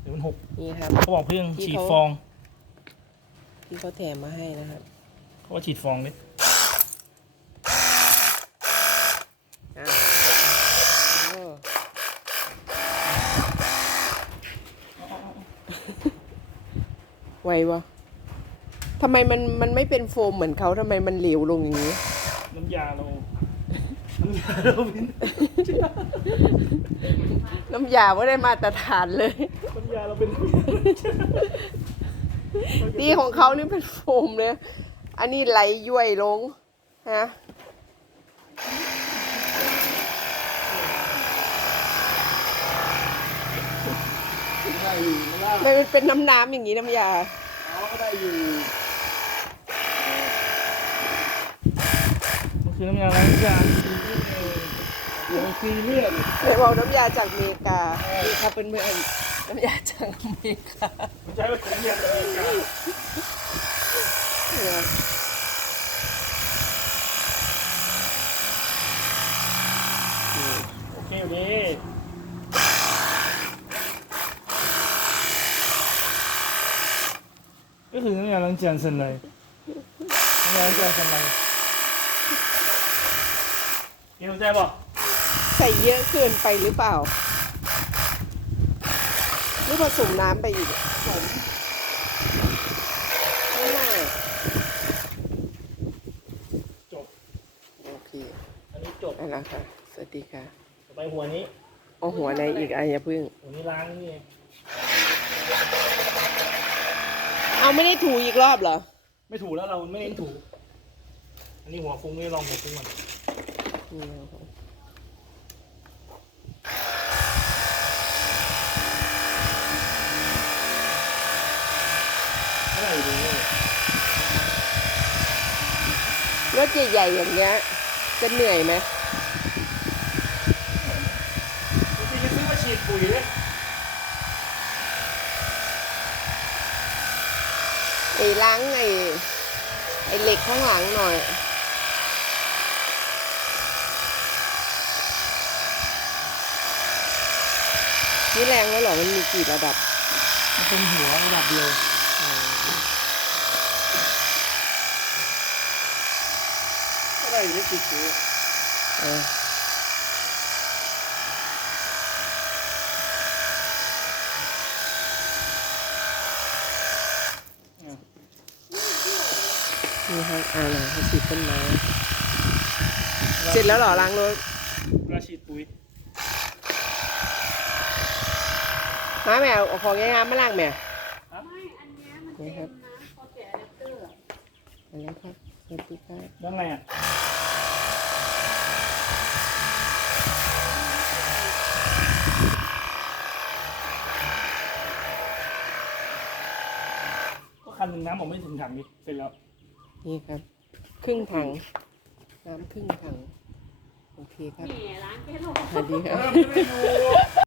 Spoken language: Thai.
เดี๋ยวมันหกนี่ครับเขาบอกเพิ่งฉีดฟองที่เขาแถมมาให้นะครับเขาว่าฉีดฟองดิไววะทำไมมันไม่เป็นโฟมเหมือนเขาทำไมมันเหลวลงอย่างนี้น้ำยาเราเป็นน้ำยาไม่ได้มาตรฐานเลยน้ำยาเราเป็นนี่ของเขานี่เป็นโฟมเลยอันนี้ไหลย่วยลงฮะไม่เป็นน้ำอย่างนี้น้ำยาก็ได้อยู่มันคือน้ำยาล้างจานมันคือเลือดเลยบอกน้ำยาจากอเมริกานี่ครับเป็นเมื่อน้ำยาจากอเมริกาใช้เป็นของเรียนอเมริกาโอเคโอเคก็คือน้ำยาล้างจานเสร็จเลยน้ำยาล้างจานเสร็จเลยเกี่ยวใจป่ะใส่เยอะเกินไปหรือเปล่าหรือผสมน้ำไปอีกผสมไม่น่าจบโอเคอันนี้จบแล้วค่ะสวัสดีค่ะต่อไปหัวนี้เอาหัวในอีกอย่าพึ่งหัวนี้ล้างนี่เอาไม่ได้ถูอีกรอบเหรอไม่ถูแล้วเราไม่ได้ถูอันนี้หัวฟุ้งไม่ลองหัวฟุ้งก่อนรถใหญ่ๆอย่างเงี้ยจะเหนื่อยไหมพี่จะซื้อมาฉีดปุ๋ยเลยล้างเหล็กข้างหลังหน่อยนี่แรงแล้วเหรอมันมีกี่ระดับมันเป็นหัวระดับเดียวก็ได้ไม่ติดปุ๋ยนี่ครับหน่อยเขาฉีดต้นไม้เสร็จแล้วเหรอล้างรถเราฉีดปุ๋ยแม่เอาของง่ายๆมาล้างแม่ไม่อันนี้มันเป็นนะพอแกะแรปเตอร์อะไรครับสวัสดีครับแล้วไงอ่ะก็คันหนึ่งน้ำผมไม่ถึงถังนี่เสร็จแล้วนี่ครับครึ่งถังน้ำครึ่งถังโอเคครับนี่ล้างแค่โลสวัสดีครับ